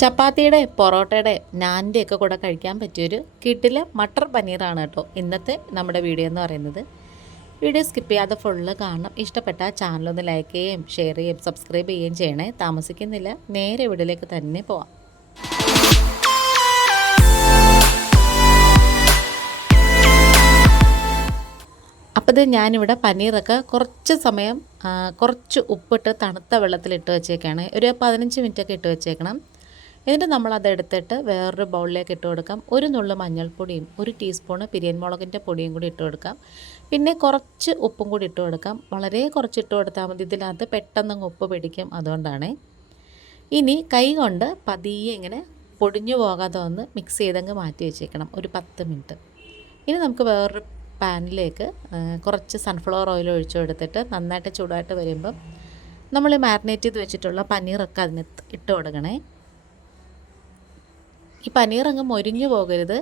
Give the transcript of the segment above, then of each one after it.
ചപ്പാത്തിയുടെ പൊറോട്ടയുടെ നാൻ്റെ ഒക്കെ കൂടെ കഴിക്കാൻ പറ്റിയൊരു കിടിലൻ മട്ടർ പനീറാണ് കേട്ടോ ഇന്നത്തെ നമ്മുടെ വീഡിയോ എന്ന് പറയുന്നത്. വീഡിയോ സ്കിപ്പ് ചെയ്യാതെ ഫുള്ള് കാണണം. ഇഷ്ടപ്പെട്ട ചാനലൊന്ന് ലൈക്ക് ചെയ്യുകയും ഷെയർ ചെയ്യുകയും സബ്സ്ക്രൈബ് ചെയ്യുകയും ചെയ്യണേ. താമസിക്കുന്നില്ല, നേരെ വീഡിയോയിലേക്ക് തന്നെ പോവാം. അപ്പോൾ ഇത് ഞാനിവിടെ പനീറൊക്കെ കുറച്ച് സമയം കുറച്ച് ഉപ്പിട്ട് തണുത്ത വെള്ളത്തിലിട്ട് വെച്ചേക്കാണ്. ഒരു 15 മിനിറ്റൊക്കെ ഇട്ട് വെച്ചേക്കണം. എന്നിട്ട് നമ്മളതെടുത്തിട്ട് വേറൊരു ബൗളിലേക്ക് ഇട്ട് കൊടുക്കാം. ഒരു നുള്ളു മഞ്ഞൾപ്പൊടിയും 1 ടീസ്പൂണ് പിരിയൻ മുളകിൻ്റെ പൊടിയും കൂടി ഇട്ട് കൊടുക്കാം. പിന്നെ കുറച്ച് ഉപ്പും കൂടി ഇട്ട് കൊടുക്കാം. വളരെ കുറച്ച് ഇട്ട് കൊടുത്താൽ മതി, ഇതിനകത്ത് പെട്ടെന്ന് ഉപ്പ് പിടിക്കും, അതുകൊണ്ടാണ്. ഇനി കൈ കൊണ്ട് പതിയെ ഇങ്ങനെ പൊടിഞ്ഞു പോകാതെ ഒന്ന് മിക്സ് ചെയ്തങ്ങ് മാറ്റി വെച്ചേക്കണം ഒരു 10 മിനിറ്റ്. ഇനി നമുക്ക് വേറൊരു പാനിലേക്ക് കുറച്ച് സൺഫ്ലവർ ഓയിൽ ഒഴിച്ചു കൊടുത്തിട്ട് നന്നായിട്ട് ചൂടായിട്ട് വരുമ്പം നമ്മൾ മാരിനേറ്റ് ചെയ്ത് വെച്ചിട്ടുള്ള പനീറൊക്കെ അതിന് ഇട്ട് കൊടുക്കണേ. ഈ പനീർ അങ്ങ് മൊരിഞ്ഞു പോകരുത്,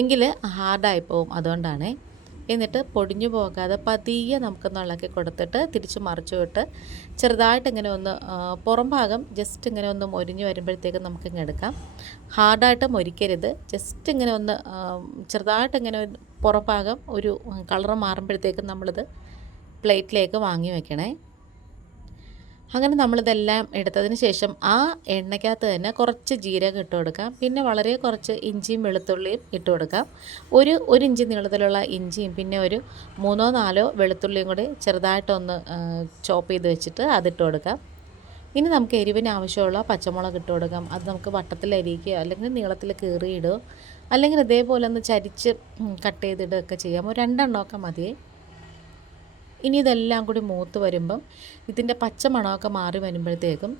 എങ്കിൽ ഹാർഡായി പോവും, അതുകൊണ്ടാണ്. എന്നിട്ട് പൊടിഞ്ഞു പോകാതെ പതിയെ നമുക്കൊന്ന് ഇളക്കി കൊടുത്തിട്ട് തിരിച്ച് മറിച്ചു വിട്ട് ചെറുതായിട്ട് ഇങ്ങനെ ഒന്ന് പുറം ഭാഗം ജസ്റ്റ് ഇങ്ങനെ ഒന്ന് മൊരിഞ്ഞ് വരുമ്പോഴത്തേക്ക് നമുക്കിങ്ങനെ എടുക്കാം. ഹാർഡായിട്ട് മൊരിക്കരുത്, ജസ്റ്റ് ഇങ്ങനെ ഒന്ന് ചെറുതായിട്ട് ഇങ്ങനെ പുറം ഭാഗം ഒരു കളറ് മാറുമ്പോഴത്തേക്കും നമ്മളിത് പ്ലേറ്റിലേക്ക് വാങ്ങി വെക്കണേ. അങ്ങനെ നമ്മളിതെല്ലാം എടുത്തതിന് ശേഷം ആ എണ്ണയ്ക്കകത്ത് തന്നെ കുറച്ച് ജീരകം ഇട്ട് കൊടുക്കാം. പിന്നെ വളരെ കുറച്ച് ഇഞ്ചിയും വെളുത്തുള്ളിയും ഇട്ട് കൊടുക്കാം. ഒരു ഇഞ്ചി നീളത്തിലുള്ള ഇഞ്ചിയും പിന്നെ ഒരു 3-4 വെളുത്തുള്ളിയും കൂടി ചെറുതായിട്ടൊന്ന് ചോപ്പ് ചെയ്ത് വെച്ചിട്ട് അതിട്ട് കൊടുക്കാം. ഇനി നമുക്ക് എരിവിന് ആവശ്യമുള്ള പച്ചമുളക് ഇട്ട് കൊടുക്കാം. അത് നമുക്ക് വട്ടത്തിൽ അരിയിക്കുകയോ അല്ലെങ്കിൽ നീളത്തിൽ കീറിയിടുകയോ അല്ലെങ്കിൽ ഇതേപോലെ ഒന്ന് ചരിച്ച് കട്ട് ചെയ്തിടുകയൊക്കെ ചെയ്യാം. ഒരു 2 എണ്ണമൊക്കെ മതിയേ. ഇനി ഇതെല്ലാം കൂടി മൂത്ത് വരുമ്പം ഇതിൻ്റെ പച്ചമണമൊക്കെ മാറി വരുമ്പോഴത്തേക്കും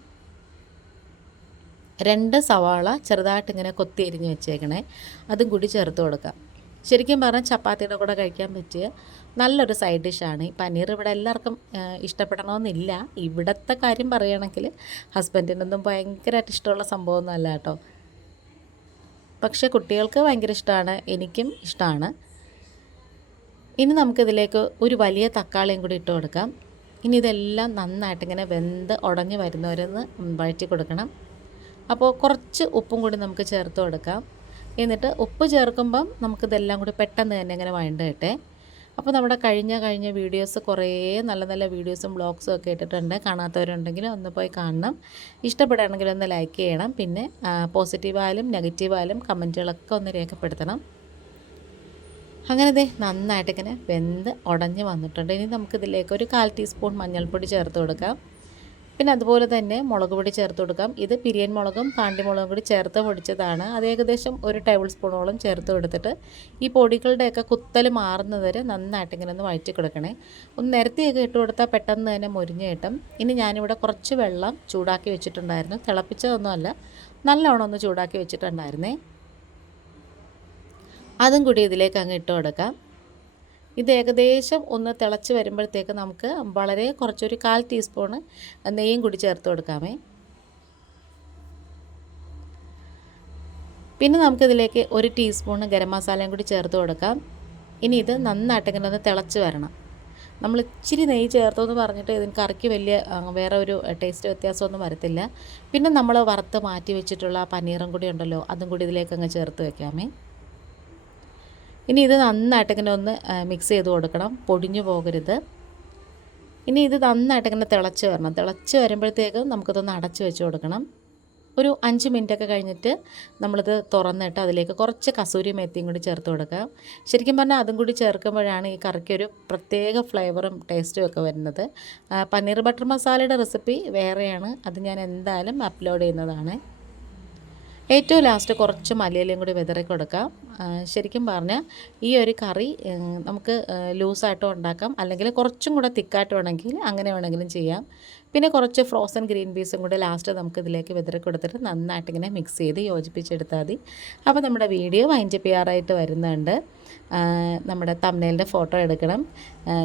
2 സവാള ചെറുതായിട്ട് ഇങ്ങനെ കൊത്തി എരിഞ്ഞ് വെച്ചേക്കണേ, അതും കൂടി ചേർത്ത് കൊടുക്കാം. ശരിക്കും പറഞ്ഞാൽ ചപ്പാത്തിയുടെ കൂടെ കഴിക്കാൻ പറ്റിയ നല്ലൊരു സൈഡ് ഡിഷാണ്. ഈ പനീർ ഇവിടെ എല്ലാവർക്കും ഇഷ്ടപ്പെടണമെന്നില്ല. ഇവിടുത്തെ കാര്യം പറയുകയാണെങ്കിൽ ഹസ്ബൻഡിനൊന്നും ഭയങ്കരമായിട്ട് ഇഷ്ടമുള്ള സംഭവമൊന്നും അല്ല കേട്ടോ. പക്ഷേ കുട്ടികൾക്ക് ഭയങ്കര ഇഷ്ടമാണ്, എനിക്കും ഇഷ്ടമാണ്. ഇനി നമുക്കിതിലേക്ക് ഒരു വലിയ തക്കാളിയും കൂടി ഇട്ട് കൊടുക്കാം. ഇനി ഇതെല്ലാം നന്നായിട്ട് ഇങ്ങനെ വെന്ത് ഉടഞ്ഞ് വരുന്നവരൊന്ന് വഴറ്റി കൊടുക്കണം. അപ്പോൾ കുറച്ച് ഉപ്പും കൂടി നമുക്ക് ചേർത്ത് കൊടുക്കാം. എന്നിട്ട് ഉപ്പ് ചേർക്കുമ്പം നമുക്കിതെല്ലാം കൂടി പെട്ടെന്ന് തന്നെ ഇങ്ങനെ വഴണ്ട്. അപ്പോൾ നമ്മുടെ കഴിഞ്ഞ വീഡിയോസ് കുറേ നല്ല നല്ല വീഡിയോസും വ്ളോഗ്സും ഒക്കെ ഇട്ടിട്ടുണ്ട്. കാണാത്തവരുണ്ടെങ്കിൽ ഒന്ന് പോയി കാണണം. ഇഷ്ടപ്പെടുകയാണെങ്കിൽ ഒന്ന് ലൈക്ക് ചെയ്യണം. പിന്നെ പോസിറ്റീവായാലും നെഗറ്റീവായാലും കമൻറ്റുകളൊക്കെ ഒന്ന് രേഖപ്പെടുത്തണം. അങ്ങനെ നന്നായിട്ട് ഇങ്ങനെ വെന്ത് ഉടഞ്ഞ് വന്നിട്ടുണ്ട്. ഇനി നമുക്കിതിലേക്ക് ഒരു 1/4 ടീസ്പൂൺ മഞ്ഞൾപ്പൊടി ചേർത്ത് കൊടുക്കാം. പിന്നെ അതുപോലെ തന്നെ മുളക് പൊടി ചേർത്ത് കൊടുക്കാം. ഇത് പിരിയൻ മുളകും പാണ്ടിമുളകും കൂടി ചേർത്ത് പൊടിച്ചതാണ്. അത് ഏകദേശം 1 ടേബിൾ സ്പൂണോളം ചേർത്ത് കൊടുത്തിട്ട് ഈ പൊടികളുടെയൊക്കെ കുത്തൽ മാറുന്നത് വരെ നന്നായിട്ട് ഇങ്ങനെ ഒന്ന് വഴറ്റി കൊടുക്കണേ. ഒന്ന് നിരത്തിയൊക്കെ ഇട്ട് കൊടുത്താൽ പെട്ടെന്ന് തന്നെ മൊരിഞ്ഞ് കിട്ടും. ഇനി ഞാനിവിടെ കുറച്ച് വെള്ളം ചൂടാക്കി വെച്ചിട്ടുണ്ടായിരുന്നു. തിളപ്പിച്ചതൊന്നുമല്ല, നല്ലോണം ഒന്ന് ചൂടാക്കി വെച്ചിട്ടുണ്ടായിരുന്നേ. അതും കൂടി ഇതിലേക്ക് അങ്ങ് ഇട്ട് കൊടുക്കാം. ഇത് ഏകദേശം ഒന്ന് തിളച്ച് വരുമ്പോഴത്തേക്ക് നമുക്ക് വളരെ കുറച്ചൊരു 1/4 ടീസ്പൂണ് നെയ്യും കൂടി ചേർത്ത് കൊടുക്കാമേ. പിന്നെ നമുക്കിതിലേക്ക് 1 ടീസ്പൂണ് ഗരം മസാലയും കൂടി ചേർത്ത് കൊടുക്കാം. ഇനി ഇത് നന്നായിട്ട് ഇങ്ങനെ ഒന്ന് തിളച്ച് വരണം. നമ്മൾ ഇച്ചിരി നെയ്യ് ചേർത്തെന്ന് പറഞ്ഞിട്ട് ഇതിന് കറിക്ക് വലിയ വേറെ ഒരു ടേസ്റ്റ് വ്യത്യാസമൊന്നും വരത്തില്ല. പിന്നെ നമ്മൾ വറുത്ത് മാറ്റി വെച്ചിട്ടുള്ള പനീറും കൂടി ഉണ്ടല്ലോ, അതും കൂടി ഇതിലേക്ക് അങ്ങ് ചേർത്ത് വെക്കാമേ. ഇനി ഇത് നന്നായിട്ട് ഇങ്ങനെ ഒന്ന് മിക്സ് ചെയ്ത് കൊടുക്കണം, പൊടിഞ്ഞു പോകരുത്. ഇനി ഇത് നന്നായിട്ട് ഇങ്ങനെ തിളച്ച് വരണം. തിളച്ച് വരുമ്പോഴത്തേക്കും നമുക്കിതൊന്ന് അടച്ച് വെച്ച് കൊടുക്കണം. ഒരു 5 മിനിറ്റൊക്കെ കഴിഞ്ഞിട്ട് നമ്മളിത് തുറന്നിട്ട് അതിലേക്ക് കുറച്ച് കസൂരി മേത്തിയും കൂടി ചേർത്ത് കൊടുക്കാം. ശരിക്കും പറഞ്ഞാൽ അതും കൂടി ചേർക്കുമ്പോഴാണ് ഈ കറിക്കൊരു പ്രത്യേക ഫ്ലേവറും ടേസ്റ്റും ഒക്കെ വരുന്നത്. പനീർ ബട്ടർ മസാലയുടെ റെസിപ്പി വേറെയാണ്, അത് ഞാൻ എന്തായാലും അപ്ലോഡ് ചെയ്യുന്നതാണ്. ഏറ്റവും ലാസ്റ്റ് കുറച്ച് മല്ലിയിലയും കൂടി വിതറി കൊടുക്കാം. ശരിക്കും പറഞ്ഞാൽ ഈ ഒരു കറി നമുക്ക് ലൂസായിട്ടും ഉണ്ടാക്കാം, അല്ലെങ്കിൽ കുറച്ചും കൂടെ തിക്കായിട്ട് വേണമെങ്കിൽ അങ്ങനെ വേണമെങ്കിലും ചെയ്യാം. പിന്നെ കുറച്ച് ഫ്രോസൺ ഗ്രീൻ പീസും കൂടി ലാസ്റ്റ് നമുക്ക് ഇതിലേക്ക് വിതറി കൊടുത്തിട്ട് നന്നായിട്ട് ഇങ്ങനെ മിക്സ് ചെയ്ത് യോജിപ്പിച്ചെടുത്താൽ മതി. അപ്പോൾ നമ്മുടെ വീഡിയോ വൈൻഡപ്പ് ചെയ്യാറായിട്ട് വരുന്നുണ്ട്. നമ്മുടെ തംബ്നെയിലിൻ്റെ ഫോട്ടോ എടുക്കണം.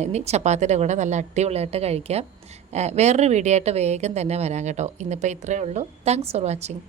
ഇനി ചപ്പാത്തിയുടെ കൂടെ നല്ല അടിപൊളിയായിട്ട് കഴിക്കാം. വേറൊരു വീഡിയോ ആയിട്ട് വേഗം തന്നെ വരാം കേട്ടോ. ഇന്നിപ്പോൾ ഇത്രയേ ഉള്ളൂ. Thanks for watching.